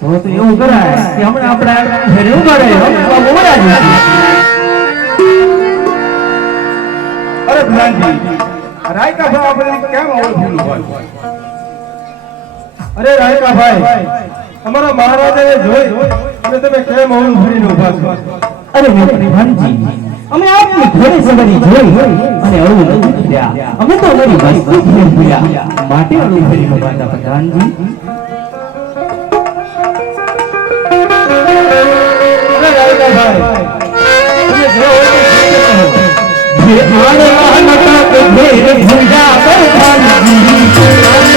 એવું કરાય કે હમણાં આપણે ઘરે ઉભા રહે અરે ભલાજી રાયકા ભાઈ આપણે કેમ ઓળખ્યું ભાઈ? અરે રાયકા ભાઈ અમારા મહારાજાને જોઈ અને તમે કેમ ઓળું ભરીને ઉભા છો? અરે મોટી ભાનજી અમે આપની ઘોડે સવારી જોઈ અને અળું નથી ભર્યા. અમે તો અમારી વસ્તુ ભર્યા માટે અળું ભરીને ઉભા હતા પ્રધાનજી. જે આને મહાનતા કે ભેર ભૂજા પ્રધાનજી